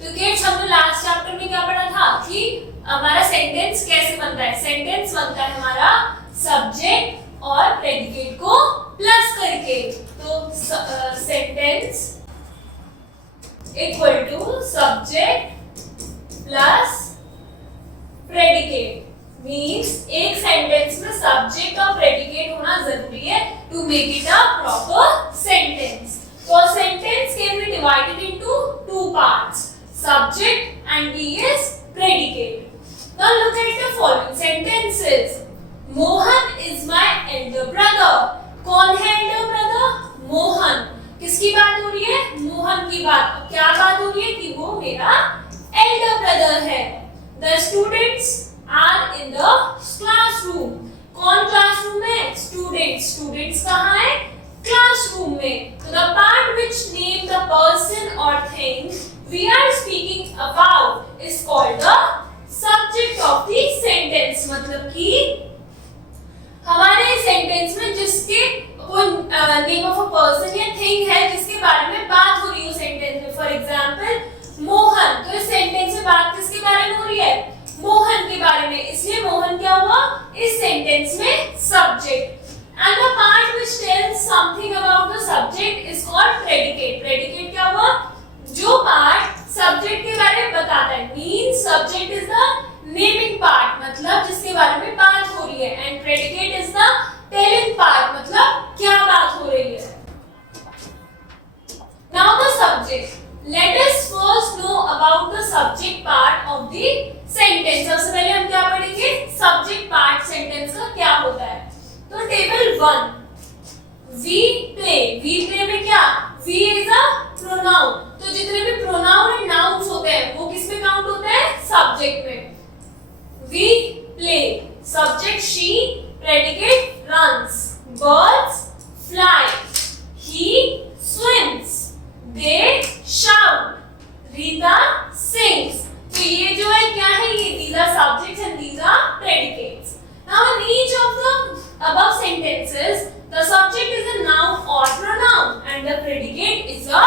तो किड्स हमने last chapter में क्या पढ़ा था कि हमारा सेंटेंस कैसे बनता है। सेंटेंस बनता है हमारा सब्जेक्ट और प्रेडिकेट को प्लस करके। तो sentence equal to subject plus predicate means एक सेंटेंस में सब्जेक्ट और प्रेडिकेट होना जरूरी है to make it a proper sentence. तो sentence can be divided into two parts, subject and is predicate. Now look at the following sentences. Mohan is my elder brother. कौन है elder brother? Mohan. किसकी बात हो रही है? मोहन की बात। अब क्या बात हो रही है कि वो मेरा elder brother है। The students are in the classroom. कौन classroom है? Students। Students कहाँ है? Classroom में। So the part which name the person or thing we are speaking about is called the subject of the sentence। मतलब कि हमारे sentence में जिसके नेम ऑफ अ पर्सन या थिंग है जिसके बारे में बात हो रही है सेंटेंस में। फॉर एग्जांपल मोहन, तो इस सेंटेंस में बात किसके बारे में हो रही है? मोहन के बारे में, इसलिए मोहन क्या हुआ इस सेंटेंस में subject. And the part which tells something about the subject is called predicate। predicate क्या हुआ? जो पार्ट सब्जेक्ट के बारे में बताता है, means subject is the naming part, मतलब जिसके बारे में बात हो रही है, and predicate is the telling part, मतलब क्या बात हो रही है। Now the subject, let us first know about the subject part of the sentence. सबसे पहले हम क्या पढ़ेंगे? सब्जेक्ट पार्ट सेंटेंस का क्या होता है। तो टेबल 1 वी प्ले में क्या? वी इज अ प्रोनाउन, तो जितने भी प्रोनाउन एंड नाउन्स होते हैं वो किस में काउंट होते हैं? सब्जेक्ट में। We play, subject she, predicate runs, birds fly, he swims, they shout, Rita sings. तो ये जो है क्या है? ये these are subjects and these are predicates. Now in each of the above sentences the subject is a noun or pronoun and the predicate is a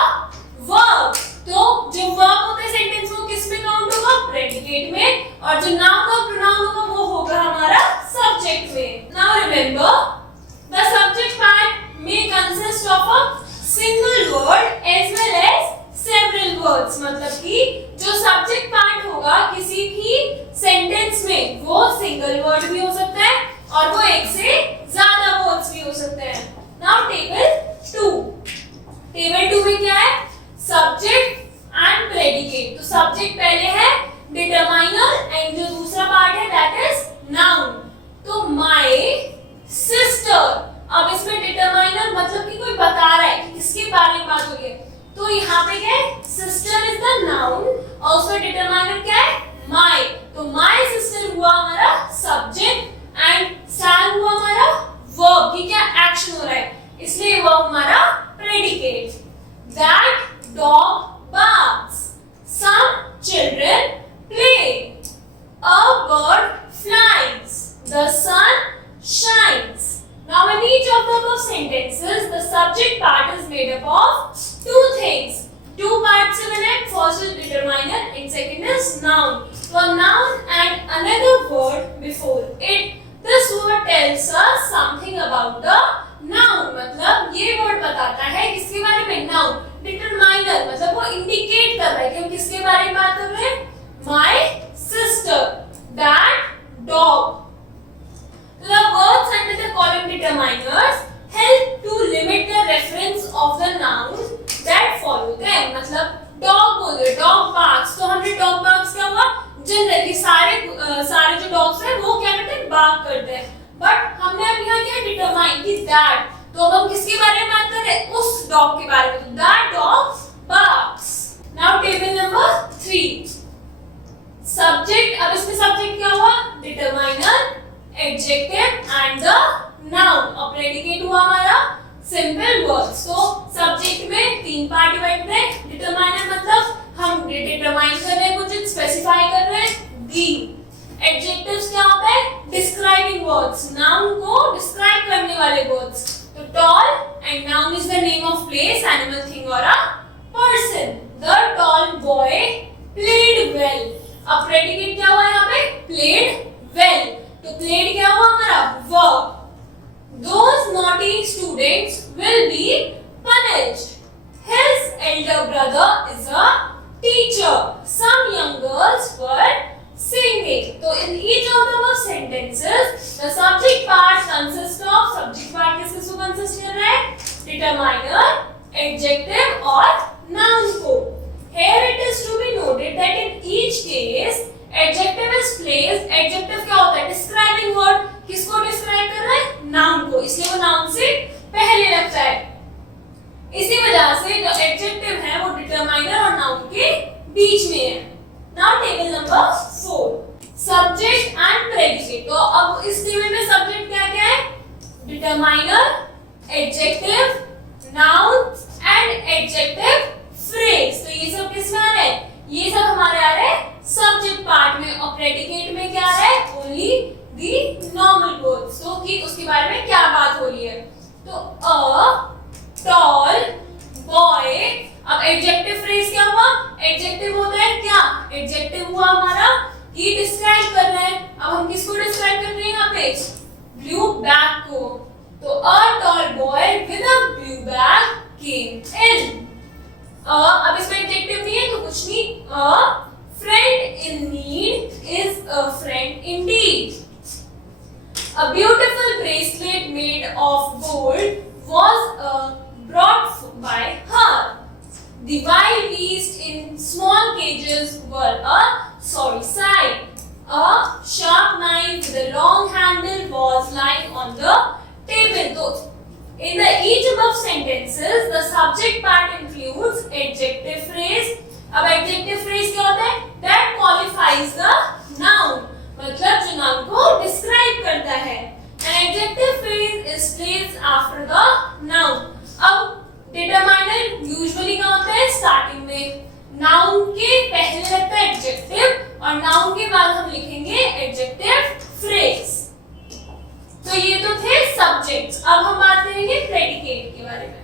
verb। तो जो verb होता है सेंटेंस वो किस में काउंट होगा? प्रेडिकेट में, और जो नाउन और प्रोनाउन होगा वो होगा हमारा सब्जेक्ट में। Now remember the subject part में consist of a single word as well as several words. मतलब कि जो सब्जेक्ट पार्ट होगा किसी भी सेंटेंस में वो सिंगल वर्ड भी हो सकता है और वो एक से ज्यादा वर्ड्स भी हो सकते हैं। नाउ टेबल 2, टेबल 2 में क्या है? Subject and predicate. तो सब्जेक्ट पहले है डिटरमाइनर एंड जो दूसरा पार्ट है दैट इज नाउन। तो माय सिस्टर, अब इसमें डिटरमाइनर मतलब कि कोई बता रहा है कि किसके बारे में बात हो रही है। तो यहाँ पे क्या है? सिस्टर इज द नाउन और उसका डिटरमाइनर क्या है? माय। तो माय सिस्टर हुआ हमारा सब्जेक्ट एंड sang हुआ हमारा verb, कि क्या एक्शन हो रहा है, इसलिए वो हमारा predicate. That dog barks, some children play, a bird flies, the sun shines। Now in each of the above sentences the subject part is made up of two things, two parts से बने। first is determiner and second is noun। So a noun and another word before it, this word tells us something about the noun। मतलब ये word बताता है किसके बारे में? Noun. Determiner मतलब वो इंडिकेट कर रहा है कि हम किसके बारे में बात कर रहे हैं? My sister, that dog. The words under the column determiners help to limit the reference of the noun that follow them। मतलब डॉग बोल रहे, डॉग बार्क्स, तो हमने डॉग बार्क्स क्या हुआ? जनरली सारे जो डॉग्स हैं वो क्या करते हैं? बार्क करते हैं। बट हमने अब यहाँ क्या डिटरमाइन की दैट, तो अब हम किसके बारे में बात कर रहे हैं? उस डॉग के बारे में। That dog barks. Now table number 3, subject, अब इसमें सब्जेक्ट क्या हुआ? Determiner, adjective and the noun, और प्रेडिकेट हुआ हमारा सिंपल वर्ड्स। तो सब्जेक्ट में 3 पार्ट डिवाइड हैं। डिटरमाइनर मतलब हम डिटरमाइन कर रहे हैं, कुछ स्पेसिफाई कर रहे हैं। दी एडजेक्टिव्स क्या होता है? डिस्क्राइबिंग वर्ड्स, नाउन को डिस्क्राइब करने वाले वर्ड्स। तो tall and noun is the name of place, animal, thing or a person. The tall boy in each of the above sentences the subject part consists of, subject part किससे consist कर रहा है? Determiner, adjective और noun को. Here it is to be noted that in each case adjective is placed. adjective क्या होता है? Describing word. किसको describe कर रहा है? Noun को. इसलिए वो noun से पहले लगता है. इसी वजह से जो adjective है वो determiner और noun के बीच में है. Now table number 4. Subject and predicate. तो अब इस टेबल में subject क्या क्या है? Determiner, adjective, noun and adjective phrase. तो ये सब किस में आ रहा है? ये सब हमारे आ रहे हैं subject part में. और predicate में क्या आ रहा है? Only the normal words. तो कि उसके बारे में क्या बात हो रही है? तो a tall boy. अब adjective phrase क्या हुआ? adjective होता है क्या? adjective हुआ हमारा कि describe कर रहे हैं. अब हम किसको describe कर रहे हैं यहाँ पे? blue bag को. तो a tall boy with a blue bag came in. अब इसमें adjective नहीं है तो कुछ नहीं. A friend in need is a friend indeed. A beautiful bracelet made of gold was brought by her. The wild beasts in small cages were a sorry sight. A sharp knife with a long handle was lying on the table. In each above sentences, the subject part includes adjective phrase. अब adjective phrase क्या होता है? That qualifies the noun. मतलब जो noun को describe करता है. An adjective phrase is placed after the noun. अब determiner usually क्या होता है? starting में. noun के पहले लगता है adjective और noun के बाद हम लिखेंगे adjective phrase. तो ये तो थे subjects. अब हम बात करेंगे predicate के बारे में.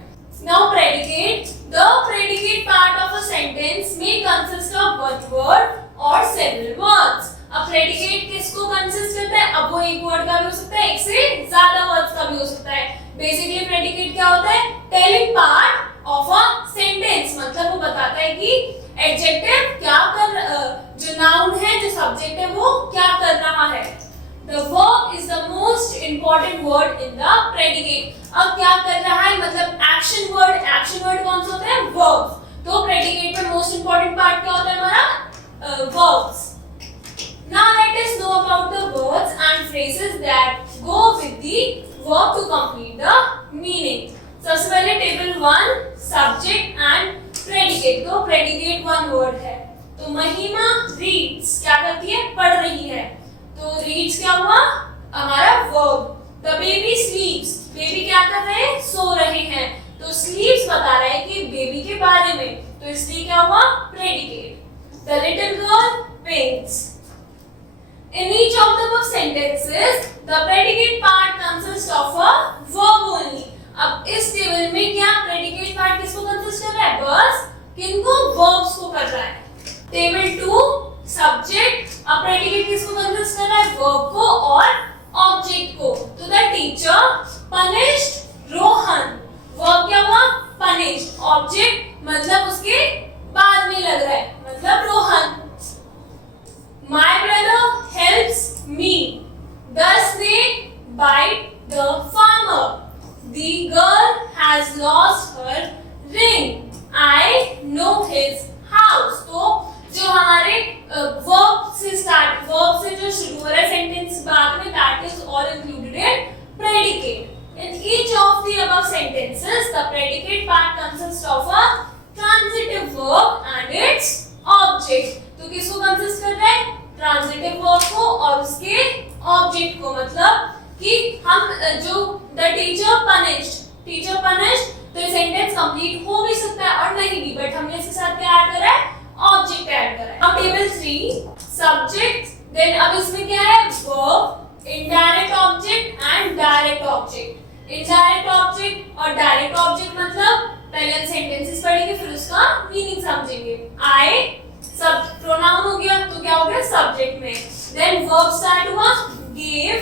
Now predicate. The predicate part of a sentence may consist of one word or several words. अब predicate किसको consist करता है? अब वो एक word का भी हो सकता है, एक से ज्यादा words का भी हो सकता है. Basically predicate क्या होता है? Telling part of a sentence. मतलब वो बताता है कि adjective क्या जो noun है, जो subject है, वो क्या कर रहा है. The verb is the most important word in the predicate. अब क्या कर रहा है? मतलब action word. action word कौन सा होता है? Verbs. तो predicate में most important part क्या होता है हमारा? Verbs. Now let us know about the words and phrases that go with the verb to complete the meaning. सबसे पहले table 1 subject and predicate. तो predicate one word है. तो महिमा reads क्या करती है? पढ़ रही है. तो reads क्या हुआ? हमारा verb. The baby sleeps. Baby क्या कर रहे हैं? सो रहे हैं. तो sleeps बता रहा है कि बेबी के बारे में. तो इसलिए क्या हुआ? predicate. The little girl paints. In each of the above sentences, the predicate part consists of a verb only. अब इस टेबल में क्या predicate part किसको consist कर रहा है? बस किनको? verbs को कर रहा है. Table 2 subject. अब predicate किसको consist कर रहा है? verb को और object को. तो the teacher punished Rohan. verb क्या हुआ? punished. object मतलब उसके बाद में लग रहा है, मतलब Rohan. My brother helps me. The snake bite the farmer. The girl has lost her ring. I know his house. तो जो हमारे verb से जो शुरू हो रहा है sentence बाद में, that is all included in predicate. In each of the above sentences, the predicate part consists of a transitive verb and its object. तो किसको consist कर रहा है? ट्रांजिटिव वर्ब को और उसके ऑब्जेक्ट को. मतलब कि हम जो द टीचर पनिश्ड, तो ये सेंटेंस कंप्लीट हो भी सकता है और नहीं भी, बट हमने इसके साथ क्या ऐड करा है? ऑब्जेक्ट ऐड करा है. अब टेबल 3 सब्जेक्ट. देन अब इसमें क्या है? Verb, indirect object and direct object. Indirect object और डायरेक्ट ऑब्जेक्ट मतलब पहले हम सेंटेंसेस पढ़ेंगे फिर उसका मीनिंग समझेंगे. आई सब प्रोनाउन हो गया तो क्या हो गया? सब्जेक्ट में. देन वर्ब स्टार्ट हुआ. Give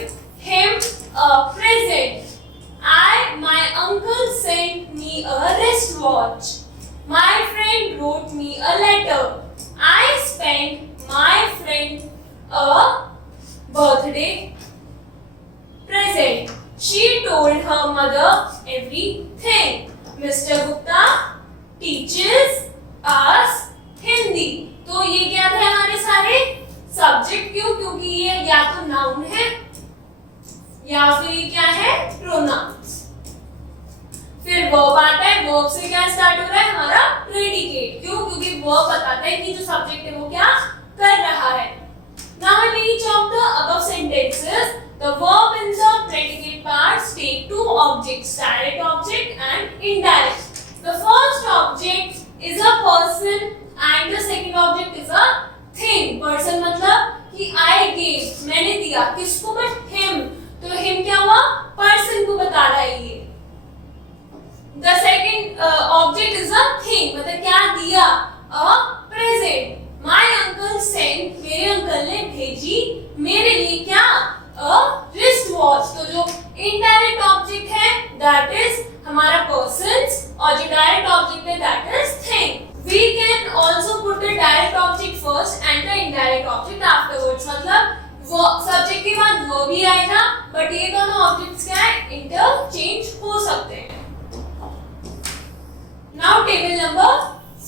him a present. my uncle sent me a wristwatch. My friend wrote me a letter. I spent my friend a birthday. Present. She told her mother everything. Mr. Gupta teaches us Hindi. तो ये क्या थे हमारे सारे subject. क्यों? क्योंकि ये या तो नाउन है या फिर ये क्या है, प्रोनाउंस. फिर वर्ब आता है. वर्ब से क्या स्टार्ट हो रहा है हमारा प्रेडिकेट. क्यों? क्योंकि वर्ब बताता है कि जो सब्जेक्ट है वो क्या कर रहा है. Now in each of the above sentences, the verb in the predicate parts take two objects, direct object and indirect. The first object is a person and the second object is a thing. Person मतलब कि I gave, मैंने दिया. किसको? But him. तो him क्या हुआ? person को बता रहा है ये. The second object is a thing. मतलब क्या दिया? A present. My uncle sent, मेरे अंकल ने भेजी मेरे लिए क्या? A wrist watch. तो जो indirect object है that is हमारा persons और जो direct object है that is thing. We can also put the direct object first and the indirect object afterwards. मतलब वो subject के बाद वो भी आएगा but ये दोनों objects क्या है? interchange हो सकते हैं. Now table number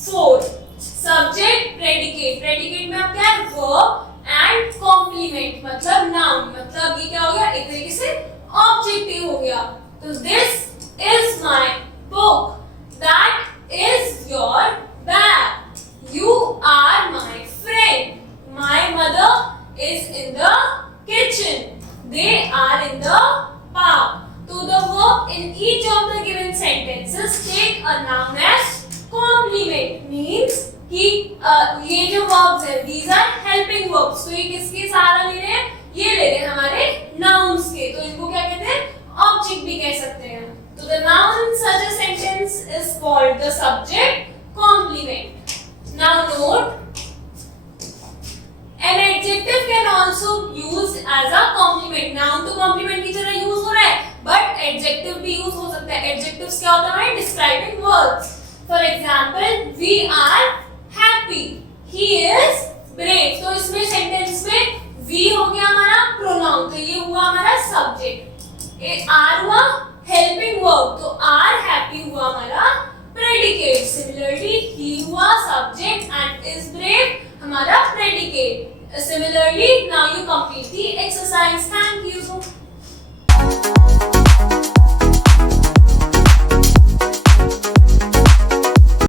4. Subject predicate. Predicate में अब क्या है? वर्ब एंड कॉम्प्लीमेंट मतलब नाउन. मतलब ये क्या हो गया? एक तरीके से ऑब्जेक्टिव हो गया. तो this is my book, that is your bag, you are my friend, my mother is in the kitchen, they are in the park. तो the verb in each of the given sentences take a noun as complement. Means कि ये जो verbs है these are helping verbs. तो ये किसके सहारा ले रहे हैं? ये ले रहे हैं हमारे nouns के. तो इनको क्या कहते हैं? object भी कह सकते हैं. तो the noun in such a sentence is called the subject complement. Now note, an adjective can also used as a complement. Noun तो complement की तरह यूज हो रहा है but adjective भी यूज हो सकता है. adjectives क्या होता है? describing words. For example, we are happy, he is brave. तो इसमें सेंटेंस में we हो गया हमारा प्रोनाउन. तो ये हुआ हमारा सब्जेक्ट. are हुआ हेल्पिंग वर्ब. तो are happy हुआ हमारा प्रेडिकेट. सिमिलरली he हुआ सब्जेक्ट and is brave हमारा predicate. Similarly, now you complete the exercise.